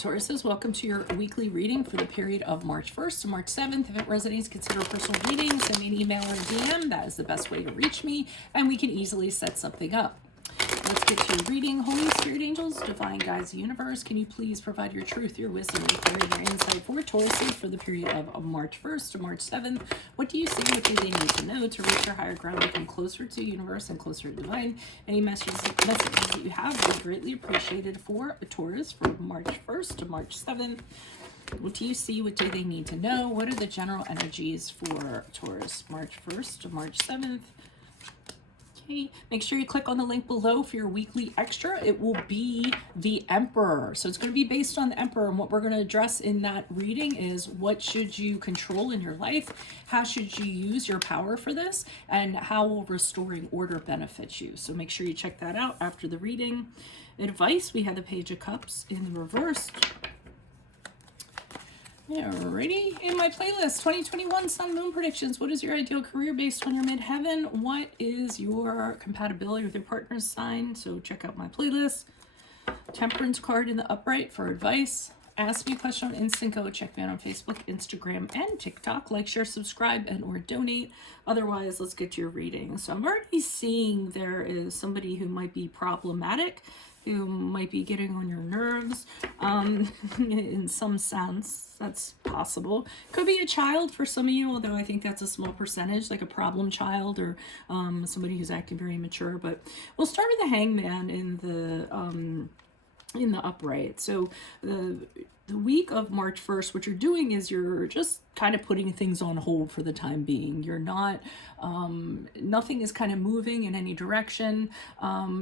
Tauruses, welcome to your weekly reading for the period of March 1st to March 7th. If it resonates, consider a personal reading. Send me an email or DM. That is the best way to reach me, and we can easily set something up. Let's get to your reading. Holy Spirit Angels, Divine Guides, the Universe, can you please provide your truth, your wisdom, your clarity, your insight for Tauruses for the period of March 1st to March 7th? What do you see? What do they need to know to reach your higher ground, become closer to Universe and closer to Divine? Any messages that you have would be greatly appreciated for a Taurus from March 1st to March 7th. What do you see? What do they need to know? What are the general energies for Taurus, March 1st to March 7th? Make sure you click on the link below for your weekly extra. It will be the Emperor. So it's going to be based on the Emperor. And what we're going to address in that reading is what should you control in your life? How should you use your power for this? And how will restoring order benefit you? So make sure you check that out after the reading. Advice, we have the Page of Cups in the reverse. Alrighty, in my playlist, 2021 Sun Moon Predictions. What is your ideal career based on your midheaven? What is your compatibility with your partner's sign? So check out my playlist. Temperance card in the upright for advice. Ask me a question on Instant Go. Check me out on Facebook, Instagram, and TikTok. Like, share, subscribe, and or donate. Otherwise, let's get to your reading. So I'm already seeing there is somebody who might be problematic, who might be getting on your nerves in some sense. That's possible. Could be a child for some of you, although I think that's a small percentage, like a problem child or somebody who's acting very immature. But we'll start with the Hangman in the upright. So the week of March 1st, what you're doing is you're just kind of putting things on hold for the time being. You're not, nothing is kind of moving in any direction.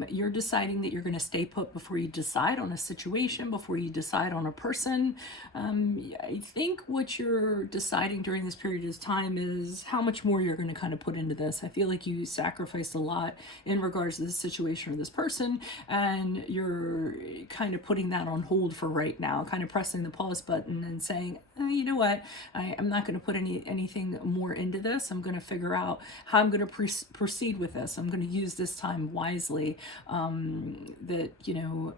You're deciding that you're going to stay put before you decide on a situation, before you decide on a person. I think what you're deciding during this period of time is how much more you're going to kind of put into this. I feel like you sacrificed a lot in regards to this situation or this person, and you're kind of putting that on hold for right now, kind of pressing the pause button and saying, you know what, I'm not going to put anything more into this. I'm going to figure out how I'm going to proceed with this. I'm going to use this time wisely. That, you know,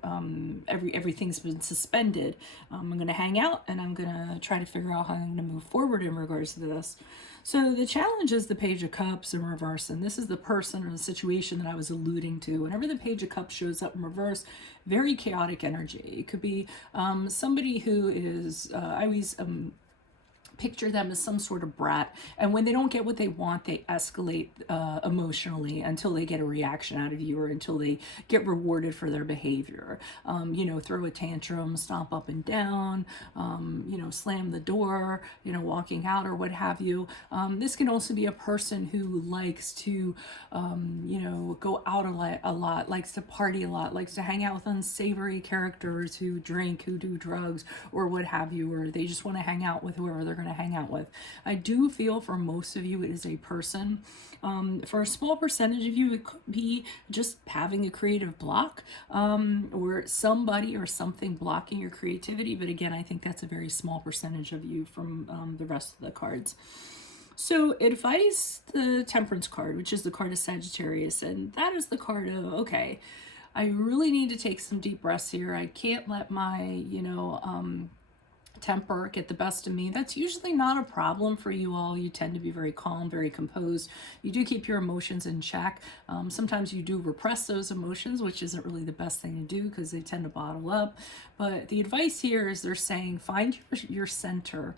everything's been suspended. I'm going to hang out and I'm going to try to figure out how I'm going to move forward in regards to this. So the challenge is the Page of Cups in reverse, and this is the person or the situation that I was alluding to. Whenever the Page of Cups shows up in reverse, very chaotic energy. It could be somebody who is, I always picture them as some sort of brat, and when they don't get what they want, they escalate emotionally until they get a reaction out of you or until they get rewarded for their behavior. You know, throw a tantrum, stomp up and down, you know, slam the door, you know, walking out or what have you. This can also be a person who likes to, you know, go out a lot, likes to party a lot, likes to hang out with unsavory characters who drink, who do drugs, or what have you, or they just want to hang out with whoever they're going to hang out with. I do feel for most of you it is a person. For a small percentage of you, it could be just having a creative block, or somebody or something blocking your creativity. But again, I think that's a very small percentage of you from the rest of the cards. So advice, the Temperance card, which is the card of Sagittarius, and that is the card of, okay, I really need to take some deep breaths here. I can't let my, you know, temper get the best of me. That's usually not a problem for you all. You tend to be very calm, very composed. You do keep your emotions in check. Sometimes you do repress those emotions, which isn't really the best thing to do because they tend to bottle up. But the advice here is they're saying find your center.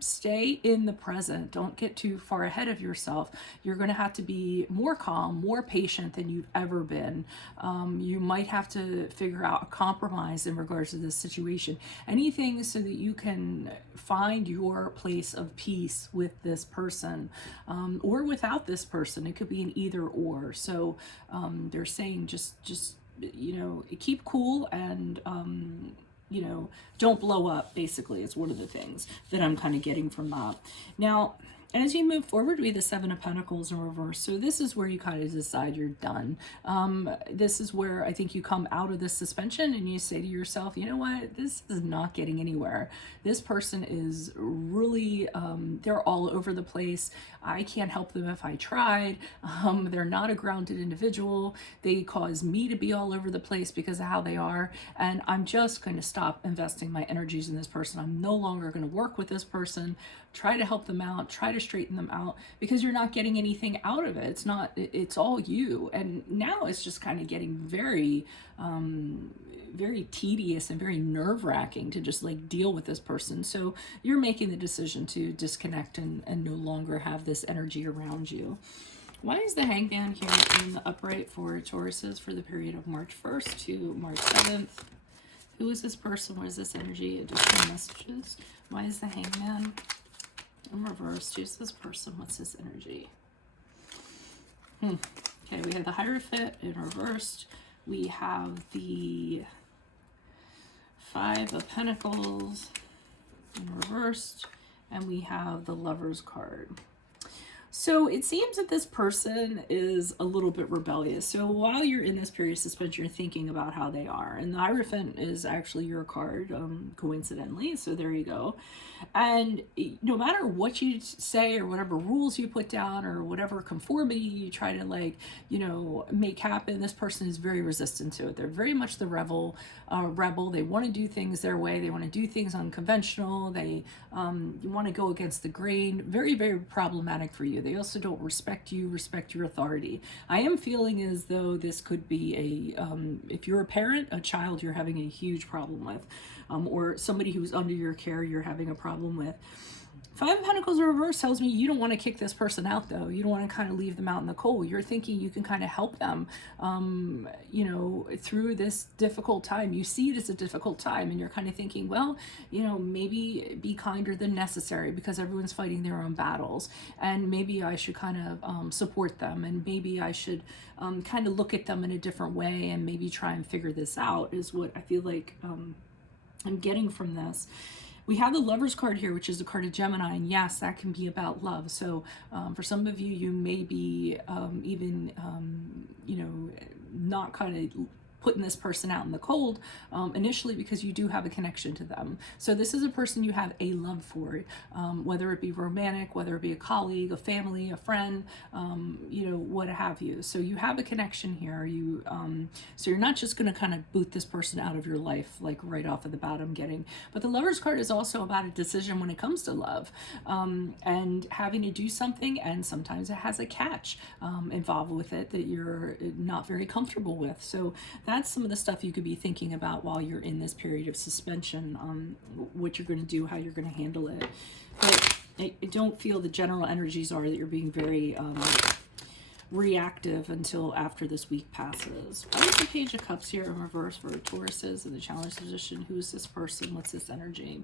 Stay in the present. Don't get too far ahead of yourself. You're going to have to be more calm, more patient than you've ever been. You might have to figure out a compromise in regards to this situation. Anything so that you can find your place of peace with this person, or without this person. It could be an either or. So they're saying just you know, keep cool and you know, don't blow up, basically, is one of the things that I'm kind of getting from that. Now, And as you move forward, we have the Seven of Pentacles in reverse. So this is where you kind of decide you're done. This is where I think you come out of this suspension and you say to yourself, you know what, this is not getting anywhere. This person is really, they're all over the place. I can't help them if I tried. They're not a grounded individual. They cause me to be all over the place because of how they are. And I'm just going to stop investing my energies in this person. I'm no longer going to work with this person, try to help them out, try to straighten them out, because you're not getting anything out of it. It's all you. And now it's just kind of getting very, very tedious and very nerve-wracking to just like deal with this person. So you're making the decision to disconnect and no longer have this energy around you. Why is the Hangman here in the upright for Tauruses for the period of March 1st to March 7th? Who is this person? What is this energy? Additional messages. Why is the Hangman in reverse? Who's this person? What's this energy? Okay, we have the Hierophant in reversed. We have the Five of Pentacles in reversed. And we have the Lover's card. So it seems that this person is a little bit rebellious. So while you're in this period of suspension, you're thinking about how they are. And the Hierophant is actually your card, coincidentally. So there you go. And no matter what you say or whatever rules you put down or whatever conformity you try to make happen, this person is very resistant to it. They're very much the rebel. They want to do things their way. They want to do things unconventional. They want to go against the grain. Very, very problematic for you. They also don't respect you, respect your authority. I am feeling as though this could be if you're a parent, a child you're having a huge problem with, or somebody who's under your care you're having a problem with. Five of Pentacles in reverse tells me you don't want to kick this person out, though. You don't want to kind of leave them out in the cold. You're thinking you can kind of help them, through this difficult time. You see it as a difficult time, and you're kind of thinking, well, maybe be kinder than necessary because everyone's fighting their own battles, and maybe I should kind of support them, and maybe I should kind of look at them in a different way, and maybe try and figure this out, is what I feel like I'm getting from this. We have the Lover's card here, which is the card of Gemini, and yes, that can be about love. So for some of you, you may be not kind of putting this person out in the cold initially because you do have a connection to them. So this is a person you have a love for, whether it be romantic, whether it be a colleague, a family, a friend, what have you. So you have a connection here. So you're not just going to kind of boot this person out of your life like right off of the bat, I'm getting. But the Lover's card is also about a decision when it comes to love, and having to do something, and sometimes it has a catch involved with it that you're not very comfortable with. So that's some of the stuff you could be thinking about while you're in this period of suspension, what you're going to do, how you're going to handle it. But I don't feel the general energies are that you're being very reactive until after this week passes. Why is the Page of Cups here in reverse for Tauruses in the challenge position? Who is this person? What's this energy?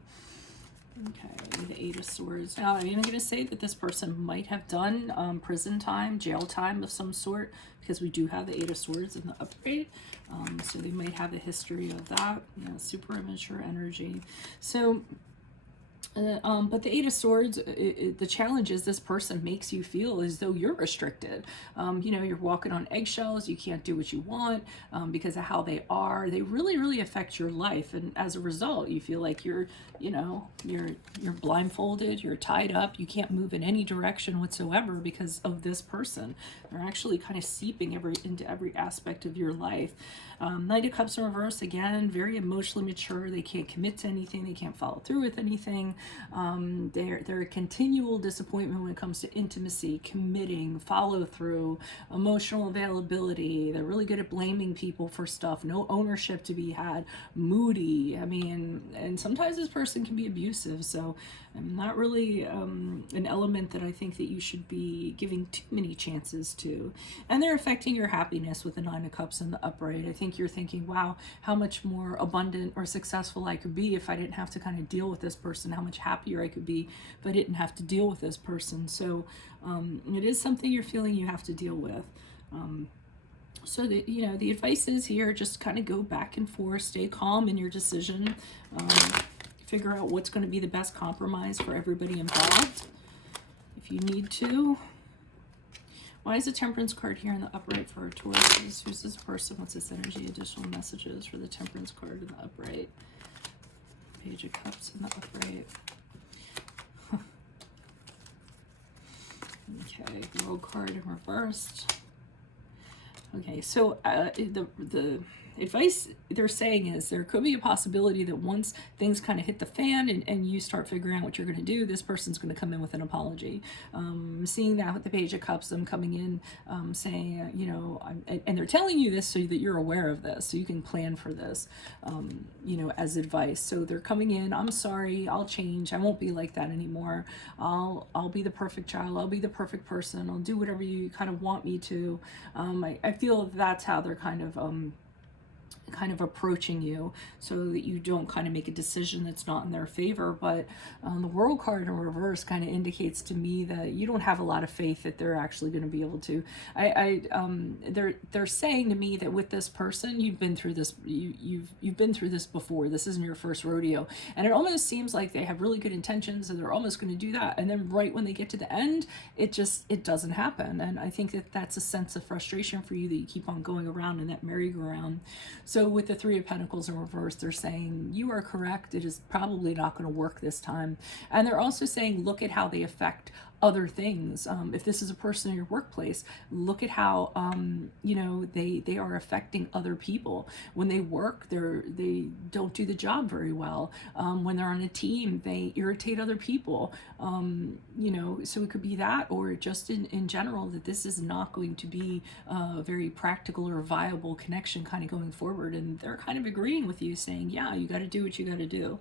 Okay, the Eight of Swords. Now, I'm going to say that this person might have done prison time, jail time of some sort, because we do have the Eight of Swords in the upgrade. So they might have a history of that. Yeah, super immature energy. So, but the Eight of Swords, the challenge is this person makes you feel as though you're restricted. You're walking on eggshells. You can't do what you want because of how they are. They really, really affect your life. And as a result, you feel like you're blindfolded, you're tied up, you can't move in any direction whatsoever because of this person. They're actually kind of seeping into every aspect of your life. Knight of Cups in reverse, again, very emotionally mature. They can't commit to anything. They can't follow through with anything. They're a continual disappointment when it comes to intimacy, committing, follow through, emotional availability. They're really good at blaming people for stuff. No ownership to be had. Moody. And sometimes this person can be abusive. So not really an element that I think that you should be giving too many chances to. And they're affecting your happiness with the Nine of Cups in the upright. I think you're thinking, wow, how much more abundant or successful I could be if I didn't have to kind of deal with this person, how much happier I could be if I didn't have to deal with this person. So it is something you're feeling you have to deal with. So the advice is here, just kind of go back and forth, stay calm in your decision, figure out what's going to be the best compromise for everybody involved. if you need to. Why is the Temperance card here in the upright for our Taurus? Who's this person? What's this energy? Additional messages for the Temperance card in the upright. Page of Cups in the upright. Okay, the World card in reversed. Okay, so the advice they're saying is there could be a possibility that once things kind of hit the fan and you start figuring out what you're going to do, this person's going to come in with an apology. Seeing that with the Page of Cups, them coming in saying, you know, and they're telling you this so that you're aware of this, so you can plan for this, you know, as advice. So they're coming in, I'm sorry, I'll change, I won't be like that anymore. I'll be the perfect child, I'll be the perfect person, I'll do whatever you kind of want me to. I feel that's how they're kind of approaching you, so that you don't kind of make a decision that's not in their favor. But the World card in reverse kind of indicates to me that you don't have a lot of faith that they're actually going to be able to. They're saying to me that with this person, you've been through this, you've been through this before. This isn't your first rodeo, and it almost seems like they have really good intentions and they're almost going to do that, and then right when they get to the end, it doesn't happen. And I think that that's a sense of frustration for you, that you keep on going around in that merry-go-round. So with the Three of Pentacles in reverse, they're saying you are correct, it is probably not going to work this time. And they're also saying look at how they affect other things. If this is a person in your workplace, look at how you know, they are affecting other people. When they work, they don't do the job very well. When they're on a team, they irritate other people. You know, so it could be that, or just in general, that this is not going to be a very practical or viable connection kind of going forward. And they're kind of agreeing with you, saying, yeah, you got to do what you got to do.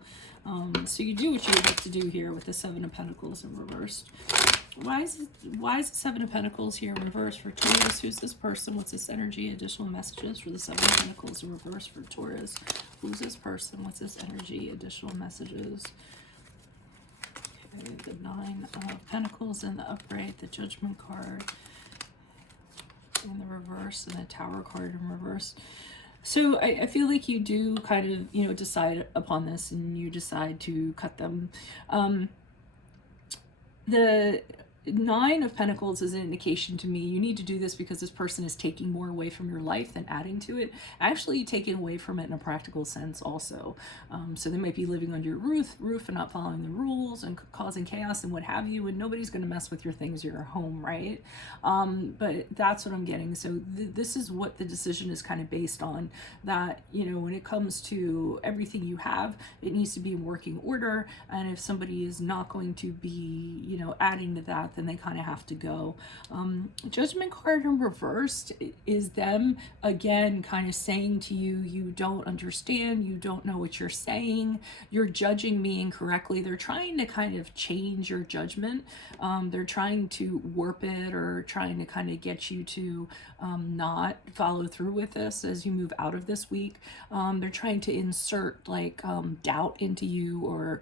So you do what you have to do here with the Seven of Pentacles in reversed. Why is the Seven of Pentacles here in reverse for Taurus? Who's this person? What's this energy? Additional messages for the Seven of Pentacles in reverse for Taurus. Who's this person? What's this energy? Additional messages. Okay, the Nine of Pentacles in the upright, the Judgment card in the reverse, and the Tower card in reverse. So I feel like you do kind of, you know, decide upon this and you decide to cut them. The Nine of Pentacles is an indication to me you need to do this because this person is taking more away from your life than adding to it. Actually taking away from it in a practical sense also. So they might be living under your roof and not following the rules and causing chaos and what have you, and nobody's going to mess with your things or your home, right? But that's what I'm getting. So this is what the decision is kind of based on, that, you know, when it comes to everything you have, it needs to be in working order, and if somebody is not going to be, you know, adding to that, then they kind of have to go. Judgment card in reversed is them again kind of saying to you, you don't understand, you don't know what you're saying, you're judging me incorrectly. They're trying to kind of change your judgment. They're trying to warp it, or trying to kind of get you to not follow through with this as you move out of this week. They're trying to insert like doubt into you, or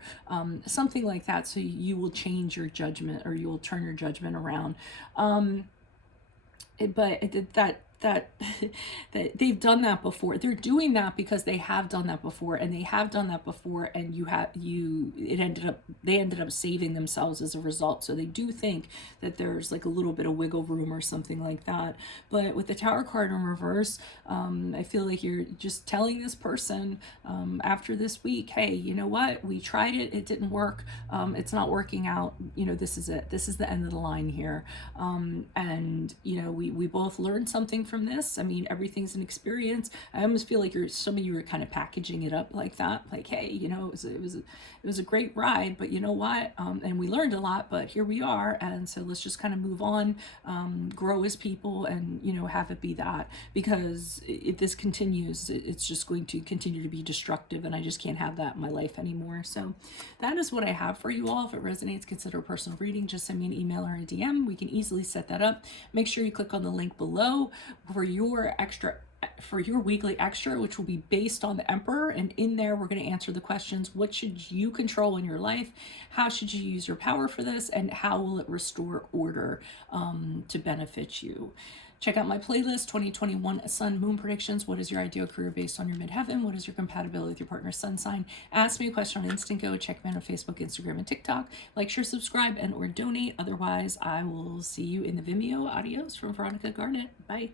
something like that, so you will change your judgment, or you will turn your judgment around. But that they've done that before. They're doing that because they have done that before, and they have done that before, and they ended up saving themselves as a result. So they do think that there's like a little bit of wiggle room or something like that. But with the Tower card in reverse, I feel like you're just telling this person after this week, hey, you know what, we tried it, it didn't work, it's not working out, you know, this is it, this is the end of the line here. And you know, we both learned something from this. I mean, everything's an experience. I almost feel like some of you are kind of packaging it up like that, like, hey, you know, it was a great ride, but you know what, and we learned a lot, but here we are, and so let's just kind of move on, grow as people, and, you know, have it be that, because if this continues, it's just going to continue to be destructive, and I just can't have that in my life anymore. So that is what I have for you all. If it resonates, consider a personal reading. Just send me an email or a DM. We can easily set that up. Make sure you click on the link below for your weekly extra, which will be based on the Emperor, and in there we're going to answer the questions: what should you control in your life, how should you use your power for this, and how will it restore order to benefit you. Check out my playlist, 2021 Sun Moon Predictions. What is your ideal career based on your midheaven? What is your compatibility with your partner's sun sign? Ask me a question on Instant Go. Check me out on Facebook, Instagram, and TikTok. Like, share, subscribe, and or donate. Otherwise, I will see you in the Vimeo. Adios from Veronica Garnett. Bye.